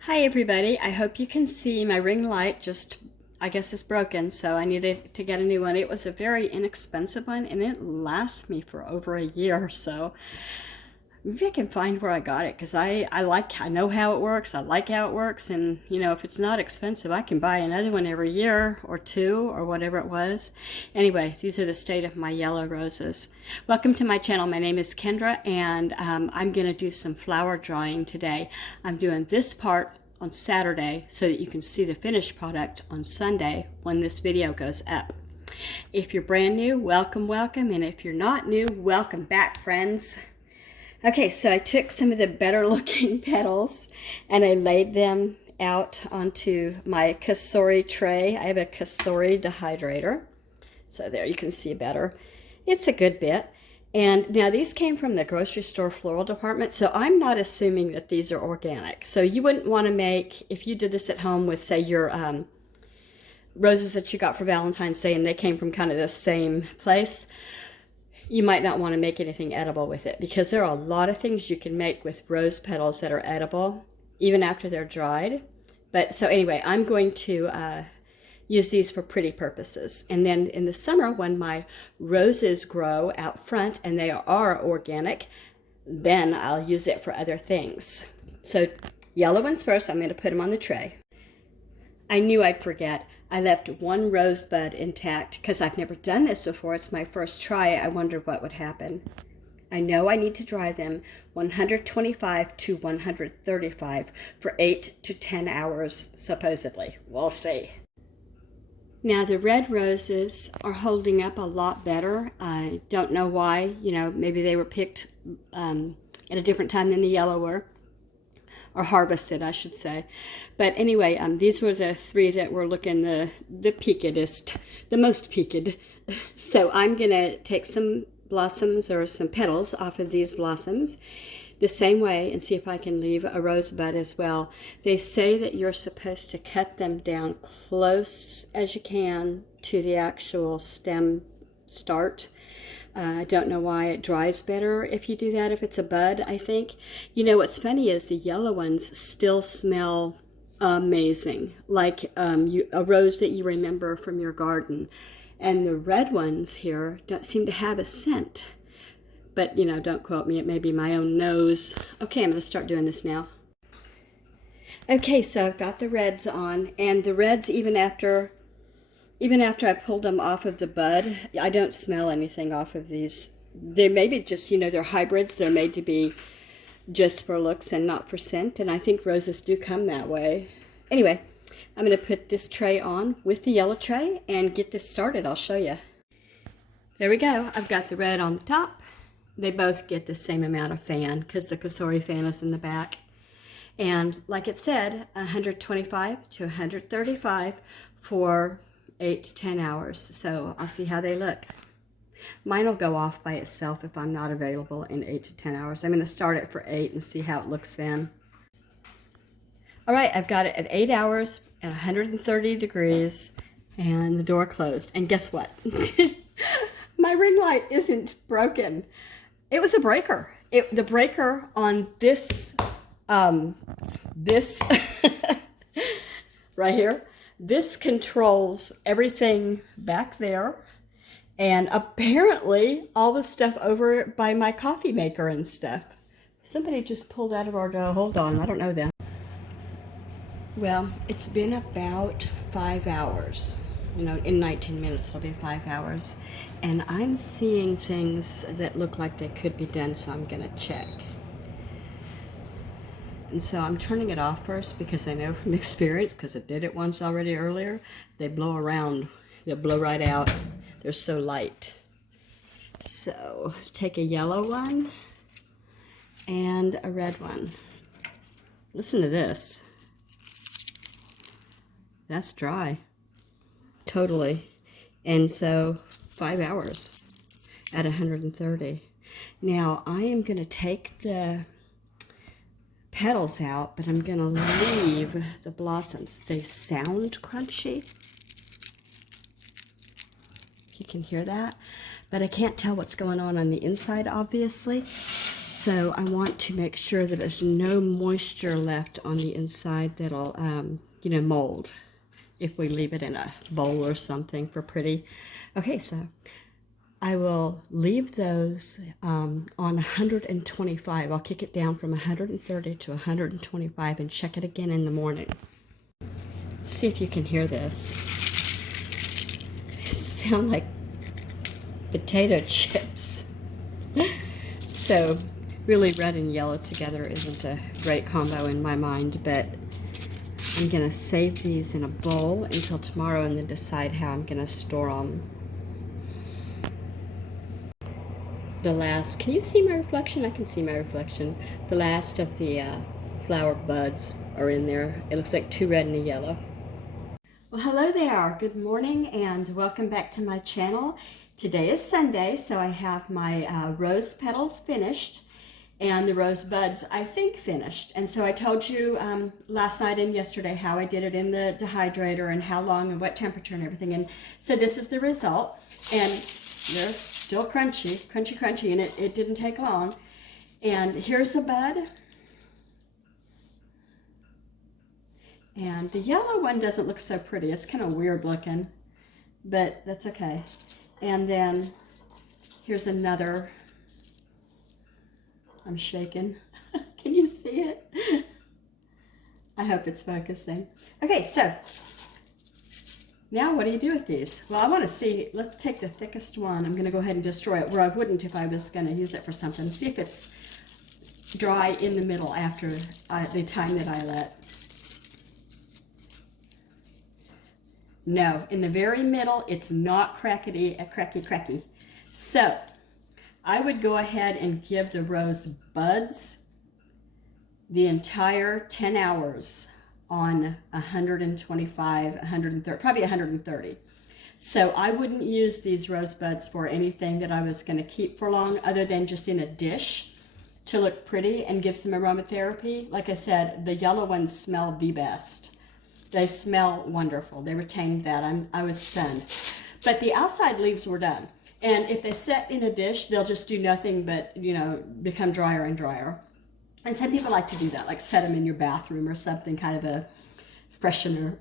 Hi everybody, I hope you can see my ring light. I guess it's broken, so I needed to get a new one. It was a very inexpensive one and it lasts me for over a year, so maybe I can find where I got it because I know how it works. I like how it works, and if it's not expensive, I can buy another one every year or two or whatever it was. Anyway, these are the state of my yellow roses. Welcome to my channel. My name is Kendra, and I'm going to do some flower drawing today. I'm doing this part on Saturday so that you can see the finished product on Sunday when this video goes up. If you're brand new, welcome, and if you're not new, welcome back, friends. Okay, so I took some of the better looking petals and I laid them out onto my Keepsake tray. I have a Keepsake dehydrator. So there you can see better. It's a good bit. And now these came from the grocery store floral department, so I'm not assuming that these are organic. So you wouldn't want to make, if you did this at home with, say, your roses that you got for Valentine's Day and they came from kind of the same place, you might not want to make anything edible with it, because there are a lot of things you can make with rose petals that are edible even after they're dried. But so anyway, I'm going to use these for pretty purposes. And then in the summer, when my roses grow out front and they are organic, then I'll use it for other things. So yellow ones first. I'm going to put them on the tray. I knew I'd forget. I left one rosebud intact because I've never done this before. It's my first try. I wondered what would happen. I know I need to dry them 125 to 135 for 8 to 10 hours, supposedly. We'll see. Now the red roses are holding up a lot better. I don't know why. Maybe they were picked at a different time than the yellow were. Or harvested, I should say. But anyway, these were the three that were looking the peakedest, the most peaked. So I'm gonna take some blossoms or some petals off of these blossoms the same way and see if I can leave a rosebud as well. They say that you're supposed to cut them down close as you can to the actual stem start. I don't know why it dries better if you do that, if it's a bud, I think. What's funny is the yellow ones still smell amazing, like a rose that you remember from your garden. And the red ones here don't seem to have a scent. But, don't quote me, it may be my own nose. Okay, I'm going to start doing this now. Okay, so I've got the reds on, and the reds, even after I pulled them off of the bud, I don't smell anything off of these. They may be just, they're hybrids. They're made to be just for looks and not for scent. And I think roses do come that way. Anyway, I'm going to put this tray on with the yellow tray and get this started. I'll show you. There we go. I've got the red on the top. They both get the same amount of fan because the Keepsake fan is in the back. And like it said, 125 to 135 for 8 to 10 hours. So I'll see how they look. Mine will go off by itself if I'm not available in 8 to 10 hours. I'm going to start it for 8 and see how it looks then. All right, I've got it at 8 hours at 130 degrees and the door closed. And guess what? My ring light isn't broken. It was a breaker. The breaker on this right here, this controls everything back there, and apparently all the stuff over by my coffee maker and stuff. Somebody just pulled out of our door. Hold on, I don't know them. Well, it's been about 5 hours. In 19 minutes it'll be 5 hours. And I'm seeing things that look like they could be done, so I'm gonna check. And so I'm turning it off first because I know from experience, because I did it once already earlier, they blow around. They'll blow right out. They're so light. So take a yellow one and a red one. Listen to this. That's dry. Totally. And so 5 hours at 130. Now I am going to take the petals out, but I'm going to leave the blossoms. They sound crunchy. You can hear that, but I can't tell what's going on the inside, obviously. So I want to make sure that there's no moisture left on the inside that'll, mold if we leave it in a bowl or something for pretty. Okay, so I will leave those on 125. I'll kick it down from 130 to 125 and check it again in the morning. Let's see if you can hear this. They sound like potato chips. So really red and yellow together isn't a great combo in my mind, but I'm gonna save these in a bowl until tomorrow and then decide how I'm gonna store them. Can you see my reflection? I can see my reflection. The last of the flower buds are in there. It looks like 2 red and a yellow. Well, hello there. Good morning and welcome back to my channel. Today is Sunday, so I have my rose petals finished and the rose buds, I think, finished. And so I told you last night and yesterday how I did it in the dehydrator and how long and what temperature and everything. And so this is the result. And they're still crunchy, and it didn't take long. And here's a bud. And the yellow one doesn't look so pretty. It's kind of weird looking, but that's okay. And then here's another. I'm shaking. Can you see it? I hope it's focusing. Okay, so now what do you do with these? Well, I want to see, let's take the thickest one. I'm going to go ahead and destroy it, where I wouldn't if I was going to use it for something. See if it's dry in the middle after the time that I let. No, in the very middle, it's not cracky. So I would go ahead and give the rose buds the entire 10 hours on 125, 130, probably 130. So I wouldn't use these rose buds for anything that I was going to keep for long other than just in a dish to look pretty and give some aromatherapy. Like I said, the yellow ones smell the best. They smell wonderful. They retained that. I was stunned. But the outside leaves were done. And if they set in a dish, they'll just do nothing but, become drier and drier. And some people like to do that, like set them in your bathroom or something, kind of a freshener.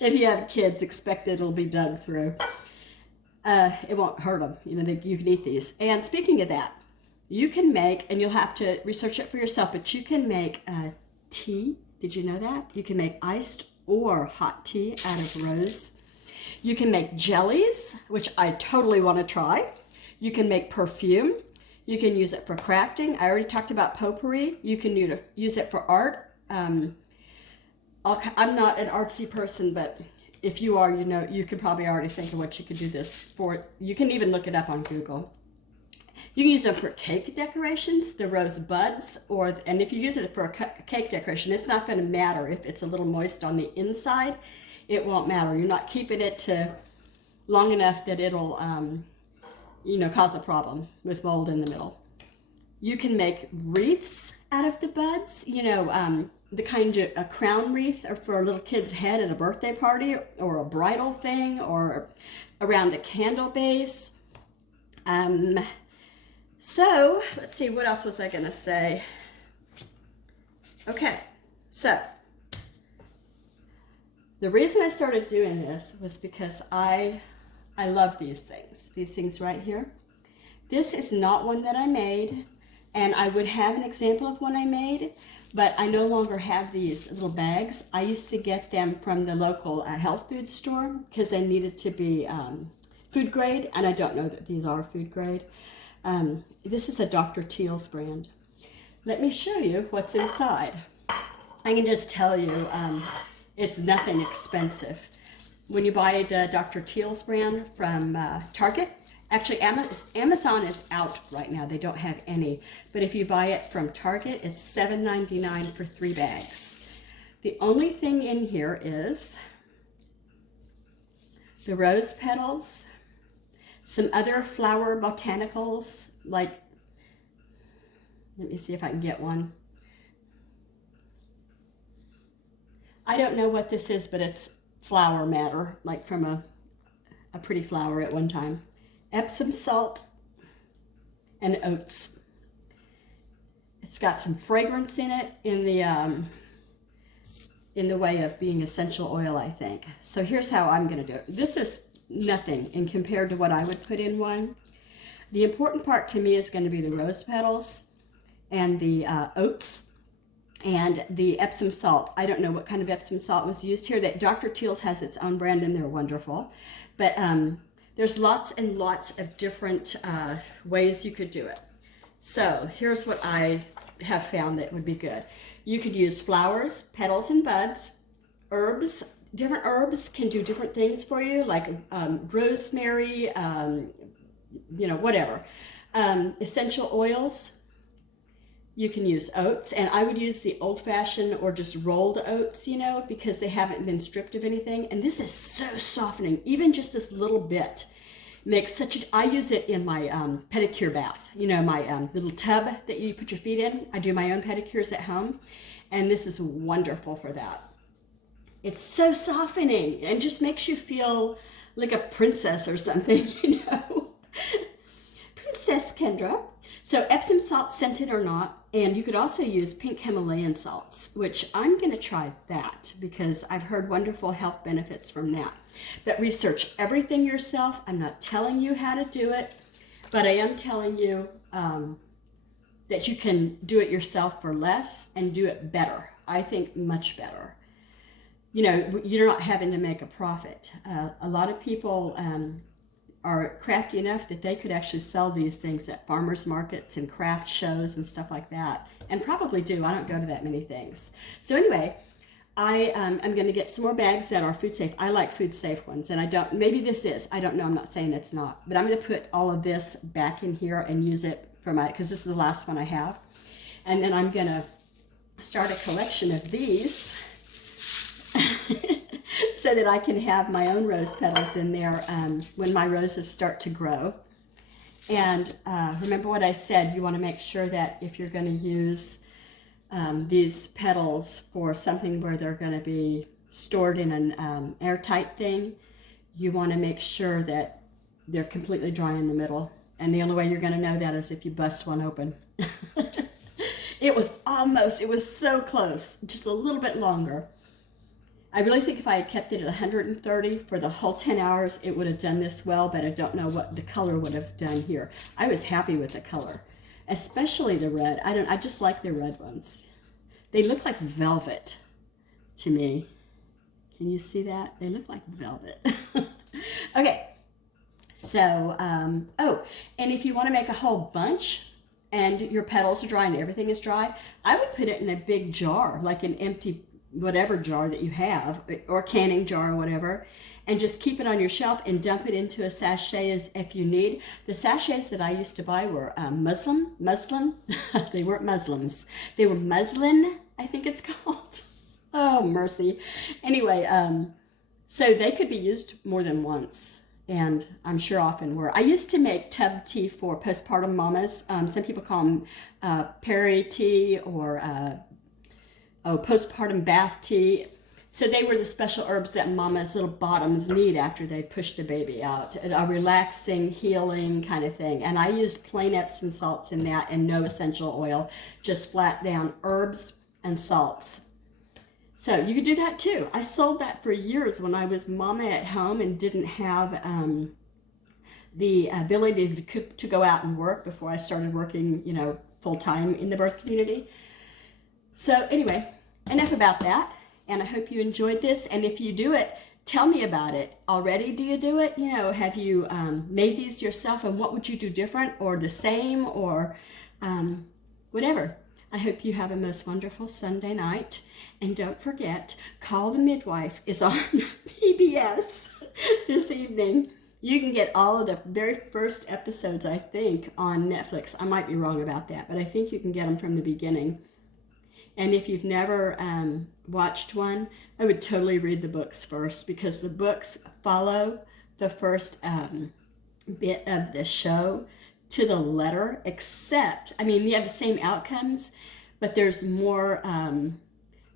If you have kids, expect it'll be dug through. It won't hurt them. You can eat these. And speaking of that, you can make, and you'll have to research it for yourself, but you can make tea. Did you know that? You can make iced or hot tea out of rose. You can make jellies, which I totally want to try. You can make perfume. You can use it for crafting. I already talked about potpourri. You can use it for art. I'm not an artsy person, but if you are, you could probably already think of what you could do this for. You can even look it up on Google. You can use them for cake decorations, the rose buds, and if you use it for a cake decoration, it's not going to matter if it's a little moist on the inside. It won't matter. You're not keeping it to long enough that it'll, cause a problem with mold in the middle. You can make wreaths out of the buds, the kind of a crown wreath or for a little kid's head at a birthday party or a bridal thing or around a candle base. So let's see, what else was I going to say? Okay, so the reason I started doing this was because I love these things right here. This is not one that I made, and I would have an example of one I made, but I no longer have these little bags. I used to get them from the local health food store because they needed to be food grade, and I don't know that these are food grade. This is a Dr. Teal's brand. Let me show you what's inside. I can just tell you, it's nothing expensive. When you buy the Dr. Teal's brand from Target, actually Amazon is out right now. They don't have any. But if you buy it from Target, it's $7.99 for 3 bags. The only thing in here is the rose petals, some other flower botanicals, like, let me see if I can get one. I don't know what this is, but it's flower matter, like from a pretty flower at one time. Epsom salt and oats. It's got some fragrance in it in the way of being essential oil, I think. So here's how I'm going to do it. This is nothing in compared to what I would put in one. The important part to me is going to be the rose petals and the oats and the Epsom salt. I don't know what kind of Epsom salt was used here. That Dr. Teal's has its own brand and they're wonderful. But there's lots and lots of different ways you could do it. So here's what I have found that would be good. You could use flowers, petals, and buds, herbs. Different herbs can do different things for you, like rosemary, whatever. Essential oils. You can use oats, and I would use the old-fashioned or just rolled oats, because they haven't been stripped of anything. And this is so softening. Even just this little bit makes I use it in my pedicure bath, my little tub that you put your feet in. I do my own pedicures at home, and this is wonderful for that. It's so softening and just makes you feel like a princess or something, Princess Kendra. So Epsom salt, scented or not, and you could also use pink Himalayan salts, which I'm going to try that because I've heard wonderful health benefits from that. But research everything yourself. I'm not telling you how to do it, but I am telling you that you can do it yourself for less and do it better. I think much better. You're not having to make a profit. A lot of people are crafty enough that they could actually sell these things at farmers markets and craft shows and stuff like that, and probably do. I don't go to that many things. So anyway, I'm going to get some more bags that are food safe. I like food safe ones, and maybe this is. I don't know. I'm not saying it's not, but I'm going to put all of this back in here and use it because this is the last one I have, and then I'm going to start a collection of these. So that I can have my own rose petals in there when my roses start to grow. And remember what I said, you want to make sure that if you're going to use these petals for something where they're going to be stored in an airtight thing, you want to make sure that they're completely dry in the middle. And the only way you're going to know that is if you bust one open. It was so close, just a little bit longer. I really think if I had kept it at 130 for the whole 10 hours, it would have done this well, but I don't know what the color would have done here. I was happy with the color, especially the red. I just like the red ones. They look like velvet to me. Can you see that? They look like velvet. Okay, so, and if you want to make a whole bunch and your petals are dry and everything is dry, I would put it in a big jar, like an empty whatever jar that you have, or canning jar or whatever, and just keep it on your shelf and dump it into a sachet as if you need. The sachets that I used to buy were muslin. They weren't Muslims. They were muslin, I think it's called. Oh, mercy. Anyway, so they could be used more than once, and I'm sure often were. I used to make tub tea for postpartum mamas. Some people call them Perry tea or postpartum bath tea. So they were the special herbs that mama's little bottoms need after they pushed a baby out. A relaxing, healing kind of thing. And I used plain Epsom salts in that and no essential oil, just flat down herbs and salts. So you could do that too. I sold that for years when I was mama at home and didn't have the ability to go out and work before I started working, full time in the birth community. So anyway, enough about that, and I hope you enjoyed this, and if you do it, tell me about it. Already do you do it? Have you made these yourself, and what would you do different or the same or whatever. I hope you have a most wonderful Sunday night, and don't forget, Call the Midwife is on PBS this evening. You can get all of the very first episodes, I think, on Netflix. I might be wrong about that, but I think you can get them from the beginning. And if you've never watched one, I would totally read the books first, because the books follow the first bit of the show to the letter, except, you have the same outcomes, but there's more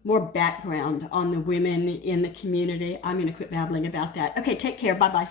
background on the women in the community. I'm going to quit babbling about that. Okay, take care. Bye-bye.